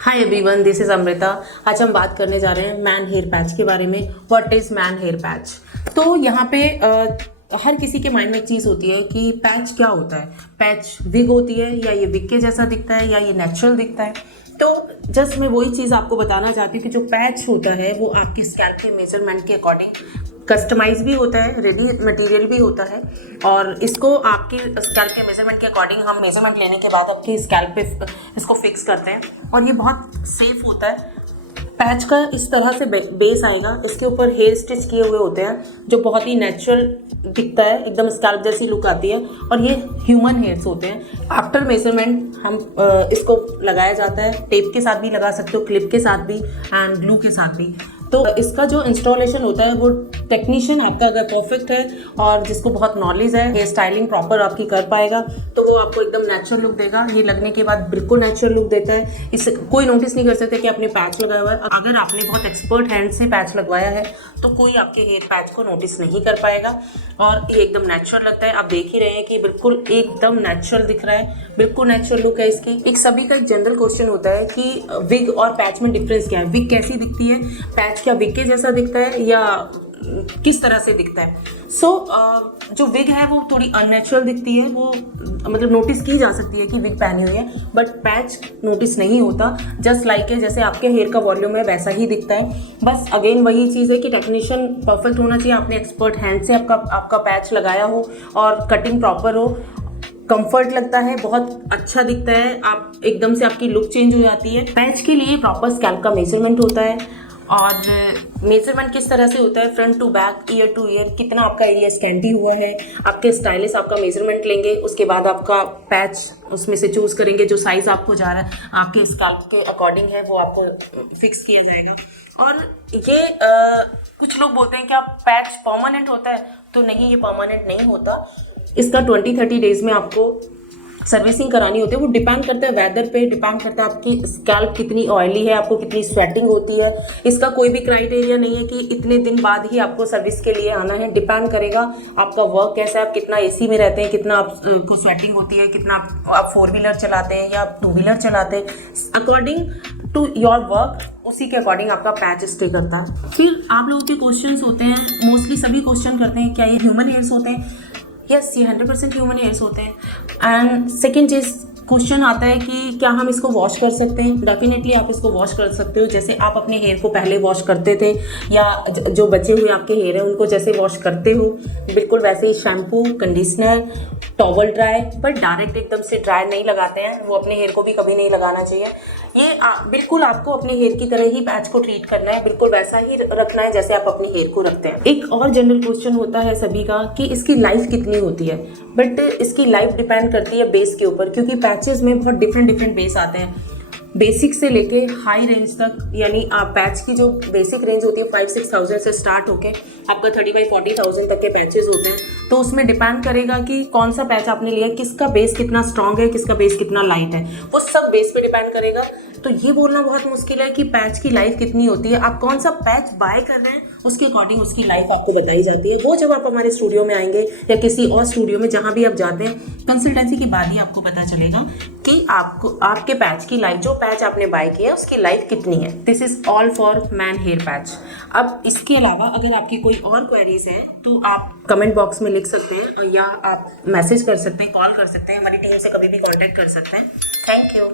Hi everyone, this is Amrita. आज हम बात करने जा रहे हैं मैन हेयर पैच के बारे में। What is man hair patch? तो यहाँ पे हर किसी के माइंड में एक चीज़ होती है कि पैच क्या होता है। पैच विग होती है या ये विग के जैसा दिखता है या ये नेचुरल दिखता है। तो जस्ट मैं वही चीज़ आपको बताना चाहती हूँ कि जो पैच होता है वो आपकी स्कैल्प के मेजरमेंट के अकॉर्डिंग कस्टमाइज भी होता है, रेडी मटेरियल भी होता है, और इसको आपकी स्कैल्प के मेजरमेंट के अकॉर्डिंग हम मेजरमेंट लेने के बाद आपकी स्कैल्प पे इसको फिक्स करते हैं और ये बहुत सेफ होता है। पैच का इस तरह से बेस आएगा, इसके ऊपर हेयर स्टिच किए हुए होते हैं जो बहुत ही नेचुरल दिखता है, एकदम स्कैल्प जैसी लुक आती है, और ये ह्यूमन हेयर्स होते हैं। आफ्टर मेजरमेंट हम इसको लगाया जाता है, टेप के साथ भी लगा सकते हो, क्लिप के साथ भी एंड ग्लू के साथ भी। तो इसका जो इंस्टॉलेशन होता है वो टेक्नीशियन आपका अगर परफेक्ट है और जिसको बहुत नॉलेज है, हेयर स्टाइलिंग प्रॉपर आपकी कर पाएगा, तो वो आपको एकदम नेचुरल लुक देगा। ये लगने के बाद बिल्कुल नेचुरल लुक देता है, इससे कोई नोटिस नहीं कर सकते कि आपने पैच लगाया हुआ है। अगर आपने बहुत एक्सपर्ट हैंड से पैच लगवाया है तो कोई आपके हेयर पैच को नोटिस नहीं कर पाएगा, और ये एकदम नेचुरल लगता है। आप देख ही रहे हैं कि बिल्कुल एकदम नेचुरल दिख रहा है, बिल्कुल नेचुरल लुक है इसकी। एक सभी का एक जनरल क्वेश्चन होता है कि विग और पैच में डिफरेंस क्या है, विग कैसी दिखती है, पैच क्या विग के जैसा दिखता है या किस तरह से दिखता है। जो विग है वो थोड़ी अननेचुरल दिखती है, वो मतलब नोटिस की जा सकती है कि विग पहनी हुई है, बट पैच नोटिस नहीं होता। जस्ट लाइक है जैसे आपके हेयर का वॉल्यूम है वैसा ही दिखता है। बस अगेन वही चीज़ है कि टेक्नीशियन परफेक्ट होना चाहिए, आपने एक्सपर्ट हैंड से आपका पैच लगाया हो और कटिंग प्रॉपर हो, कंफर्ट लगता है, बहुत अच्छा दिखता है, आप एकदम से आपकी लुक चेंज हो जाती है। पैच के लिए प्रॉपर स्कैल्प का मेजरमेंट होता है, और मेजरमेंट किस तरह से होता है, front to back, ear to ear, कितना आपका एरिया स्कैंटी हुआ है। आपके स्टाइलिस्ट आपका मेजरमेंट लेंगे, उसके बाद आपका पैच उसमें से चूज़ करेंगे जो साइज़ आपको जा रहा है, आपके स्कैल्प के अकॉर्डिंग है, वो आपको फिक्स किया जाएगा। और ये कुछ लोग बोलते हैं कि आप पैच परमानेंट होता है, तो नहीं, ये परमानेंट नहीं होता। इसका 20-30 डेज में आपको सर्विसिंग करानी होती है। वो डिपेंड करता है वेदर पे, डिपेंड करता है आपकी स्कैल्प कितनी ऑयली है, आपको कितनी स्वेटिंग होती है। इसका कोई भी क्राइटेरिया नहीं है कि इतने दिन बाद ही आपको सर्विस के लिए आना है, डिपेंड करेगा आपका वर्क कैसा है, आप कितना एसी में रहते हैं, कितना आपको स्वेटिंग होती है, कितना आप 4 व्हीलर चलाते हैं या 2 व्हीलर चलाते हैं, अकॉर्डिंग टू योर वर्क उसी के अकॉर्डिंग आपका पैच स्टे करता है। फिर आप लोगों के क्वेश्चंस होते हैं, मोस्टली सभी क्वेश्चन करते हैं क्या ये ह्यूमन हेयर्स होते हैं। यस, ये 100% ह्यूमन हेयर्स होते हैं। एंड सेकेंड चीज़ क्वेश्चन आता है कि क्या हम इसको वॉश कर सकते हैं। डेफिनेटली आप इसको वॉश कर सकते हो, जैसे आप अपने हेयर को पहले वॉश करते थे या जो बचे हुए आपके हेयर हैं उनको जैसे वॉश करते हो, बिल्कुल वैसे ही shampoo, conditioner, towel dry, but direct एकदम से ड्राई नहीं लगाते हैं, वो अपने हेयर को भी कभी नहीं लगाना चाहिए। ये बिल्कुल आपको अपने हेयर की तरह ही पैच को ट्रीट करना है, बिल्कुल वैसा ही रखना है जैसे आप अपने हेयर को रखते हैं। एक और जनरल क्वेश्चन होता है सभी का कि इसकी लाइफ कितनी होती है, बट इसकी लाइफ डिपेंड करती है बेस के ऊपर, क्योंकि पैचेस में बहुत डिफरेंट बेस आते हैं, बेसिक से लेके हाई रेंज तक। यानी पैच की जो बेसिक रेंज होती है 5-6,000 से स्टार्ट होके आपका 30,000-40,000 तक के पैचेस होते हैं। तो उसमें डिपेंड करेगा कि कौन सा पैच आपने लिया, किसका बेस कितना स्ट्रांग है, किसका बेस कितना लाइट है, वो सब बेस पे डिपेंड करेगा। तो ये बोलना बहुत मुश्किल है कि पैच की लाइफ कितनी होती है। आप कौन सा पैच बाय कर रहे हैं उसके अकॉर्डिंग उसकी लाइफ आपको बताई जाती है। वो जब आप हमारे स्टूडियो में आएंगे या किसी और स्टूडियो में, जहाँ भी आप जाते हैं, कंसल्टेंसी के बाद ही आपको पता चलेगा कि आपको आपके पैच की लाइफ, जो पैच आपने बाय किया उसकी लाइफ कितनी है। This is all for man hair patch. अब इसके अलावा अगर आपकी कोई और क्वेरीज हैं तो आप कमेंट बॉक्स में लिख सकते हैं या आप मैसेज कर सकते हैं, कॉल कर सकते हैं, हमारी टीम से कभी भी कॉन्टैक्ट कर सकते हैं। Thank you.